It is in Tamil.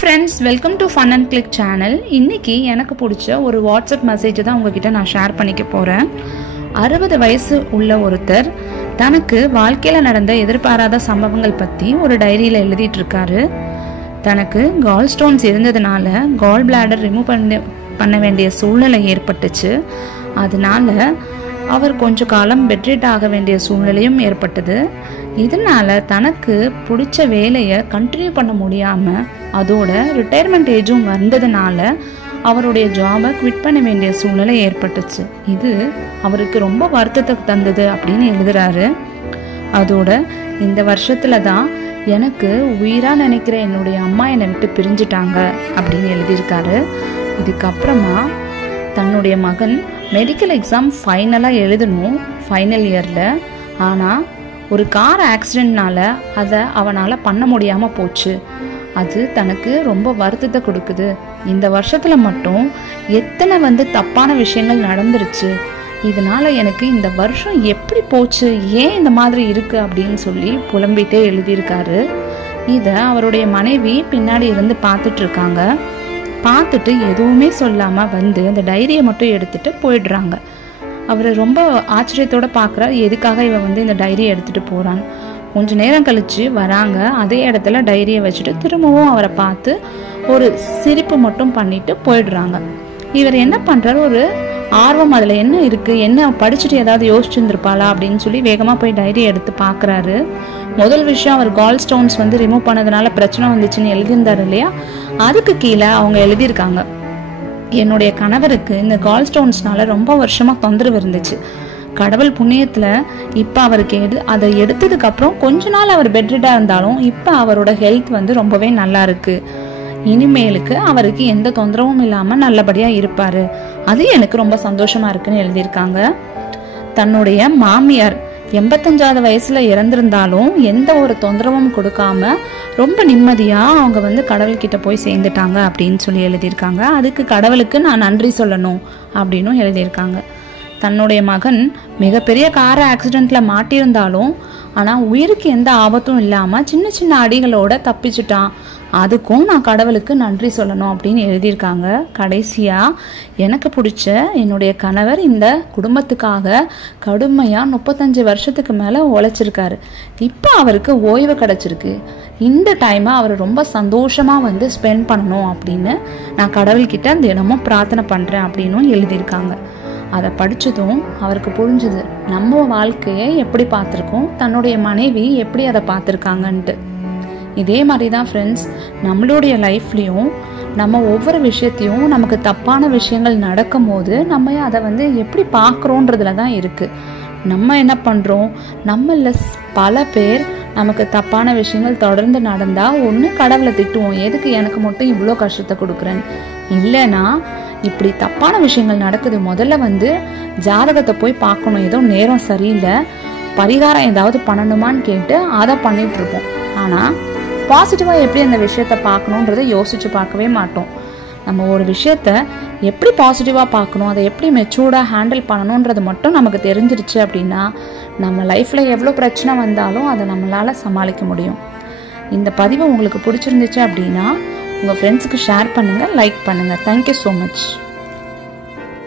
friends, welcome to Fun and Click channel. இன்னைக்கு எனக்கு பிடிச்ச ஒரு வாட்ஸ்அப் மெசேஜ் தான் உங்ககிட்ட நான் ஷேர் பண்ணிக்க போறேன். 60 வயசு உள்ள ஒருத்தர் தனக்கு வாழ்க்கையில நடந்த எதிர்பாராத சம்பவங்கள் பத்தி ஒரு டைரியில எழுதிட்டு இருக்காரு. தனக்கு கால் ஸ்டோன்ஸ் இருந்ததுனால கால் பிளாடர் ரிமூவ் பண்ண வேண்டிய சூழ்நிலை ஏற்பட்டுச்சு. அதனால அவர் கொஞ்ச காலம் பெட்ரிட் ஆக வேண்டிய சூழ்நிலையும் ஏற்பட்டது. இதனால தனக்கு பிடிச்ச வேலையை கண்டினியூ பண்ண முடியாம அதோட ரிட்டையர்மெண்ட் ஏஜும் வந்ததுனால அவருடைய ஜாபை குவிட் பண்ண வேண்டிய சூழ்நிலை ஏற்பட்டுச்சு. இது அவருக்கு ரொம்ப வருத்தத்தை தந்தது அப்படின்னு எழுதுறாரு. அதோட இந்த வருஷத்துல தான் எனக்கு உயிரா நினைக்கிற என்னுடைய அம்மா என்னை விட்டு பிரிஞ்சுட்டாங்க அப்படின்னு எழுதியிருக்காரு. இதுக்கப்புறமா தன்னுடைய மகன் மெடிக்கல் எக்ஸாம் ஃபைனலாக எழுதணும் ஃபைனல் இயரில். ஆனால் ஒரு கார் ஆக்சிடென்ட்னால அதை அவனால் பண்ண முடியாமல் போச்சு. அது தனக்கு ரொம்ப வருத்தத்தை கொடுக்குது. இந்த வருஷத்தில் மட்டும் எத்தனை தப்பான விஷயங்கள் நடந்துருச்சு, இதனால எனக்கு இந்த வருஷம் எப்படி போச்சு, ஏன் இந்த மாதிரி இருக்கு அப்படின்னு சொல்லி புலம்பிட்டே எழுதியிருக்காரு. இதை அவருடைய மனைவி பின்னாடி இருந்து பார்த்துட்டு இருக்காங்க. பார்த்துட்டு எதுவுமே சொல்லாமல் அந்த டைரியை மட்டும் எடுத்துட்டு போயிடுறாங்க. அவர் ரொம்ப ஆச்சரியத்தோட பார்க்குறாரு, எதுக்காக இவன் இந்த டைரியை எடுத்துட்டு போறான். கொஞ்ச நேரம் கழிச்சு வராங்க. அதே இடத்துல டைரியை வச்சுட்டு திரும்பவும் அவரை பார்த்து ஒரு சிரிப்பு மட்டும் பண்ணிட்டு போயிடுறாங்க. இவர் என்ன பண்றாரு, ஒரு ஆர்வம் அதுல என்ன இருக்கு, என்ன படிச்சுட்டு ஏதாவது யோசிச்சுருந்துருப்பாளா அப்படின்னு சொல்லி வேகமா போய் டைரியை எடுத்து பாக்குறாரு. முதல் விஷயம், அவர் கால் ஸ்டோன்ஸ் ரிமூவ் பண்ணதுனால பிரச்சனை வந்துச்சுன்னு எழுதியிருந்தாரு இல்லையா, அதுக்கு கீழே அவங்க எழுதியிருக்காங்க, என்னுடைய கணவருக்கு இந்த கால் ஸ்டோன்ஸ்னால ரொம்ப வருஷமா தொந்தரவு இருந்துச்சு. கடவுள் புண்ணியத்துல இப்ப அவருக்கு அதை எடுத்ததுக்கு அப்புறம் கொஞ்ச நாள் அவர் பெட்ரிட்டா இருந்தாலும் இப்ப அவரோட ஹெல்த் ரொம்பவே நல்லா இருக்கு. இனிமேலுக்கு அவருக்கு எந்த தொந்தரவும் இல்லாம நல்லபடியா இருப்பாரு. அது எனக்கு ரொம்ப சந்தோஷமா இருக்குன்னு எழுதியிருக்காங்க. தன்னுடைய மாமியார் 85வது வயசுல இறந்திருந்தாலும் எந்த ஒரு தொந்தரவும் கொடுக்காம ரொம்ப நிம்மதியா அவங்க கடவுள்கிட்ட போய் சேர்ந்துட்டாங்க அப்படின்னு சொல்லி எழுதியிருக்காங்க. அதுக்கு கடவுளுக்கு நான் நன்றி சொல்லணும் அப்படின்னு எழுதியிருக்காங்க. தன்னுடைய மகன் மிகப்பெரிய கார் ஆக்சிடென்ட்ல மாட்டியிருந்தாலும் ஆனா உயிருக்கு எந்த ஆபத்தும் இல்லாம சின்ன சின்ன அடிகளோட தப்பிச்சுட்டான், அதுக்கும் நான் கடவுளுக்கு நன்றி சொல்லணும் அப்படின்னு எழுதியிருக்காங்க. கடைசியா, எனக்கு பிடிச்ச என்னுடைய கணவர் இந்த குடும்பத்துக்காக கடுமையா 35 வருஷத்துக்கு மேல உழைச்சிருக்காரு. இப்ப அவருக்கு ஓய்வு கிடைச்சிருக்கு. இந்த டைமை அவர் ரொம்ப சந்தோஷமா ஸ்பெண்ட் பண்ணணும் அப்படின்னு நான் கடவுள்கிட்ட தினமும் பிரார்த்தனை பண்றேன் அப்படின்னு எழுதியிருக்காங்க. அதை படிச்சதும் அவருக்கு புரிஞ்சுது, நம்ம வாழ்க்கையை எப்படி பார்த்துருக்கோம், தன்னுடைய மனைவி எப்படி அதை பார்த்துருக்காங்கன்ட்டு. இதே மாதிரி தான் ஃப்ரெண்ட்ஸ், நம்மளுடைய லைஃப்லையும் நம்ம ஒவ்வொரு விஷயத்தையும் நமக்கு தப்பான விஷயங்கள் நடக்கும் போது நம்ம அதை எப்படி பார்க்குறோன்றதுல தான் இருக்கு. நம்ம என்ன பண்றோம், நம்மள பல பேர் நமக்கு தப்பான விஷயங்கள் தொடர்ந்து நடந்தா ஒன்று கடவுளை திட்டுவோம், எதுக்கு எனக்கு மட்டும் இவ்வளோ கஷ்டத்தை கொடுக்குறேன்னு. இல்லைன்னா இப்படி தப்பான விஷயங்கள் நடக்குது, முதல்ல ஜாதகத்தை போய் பார்க்கணும், ஏதோ நேரம் சரியில்லை, பரிகாரம் ஏதாவது பண்ணணுமான்னு கேட்டு அதை பண்ணிட்டு இருப்போம். ஆனா பாசிட்டிவா எப்படி அந்த விஷயத்த பார்க்கணுன்றதை யோசிச்சு பார்க்கவே மாட்டோம். நம்ம ஒரு விஷயத்த எப்படி பாசிட்டிவா பார்க்கணும், அதை எப்படி மெச்சூர்டா ஹேண்டில் பண்ணணுன்றது மட்டும் நமக்கு தெரிஞ்சிருச்சு அப்படின்னா நம்ம லைஃப்ல எவ்வளோ பிரச்சனை வந்தாலும் அதை நம்மளால சமாளிக்க முடியும். இந்த பதிவு உங்களுக்கு பிடிச்சிருந்துச்சு அப்படின்னா உங்க ஃப்ரெண்ட்ஸுக்கு ஷேர் பண்ணுங்க, லைக் பண்ணுங்க. Thank you so much.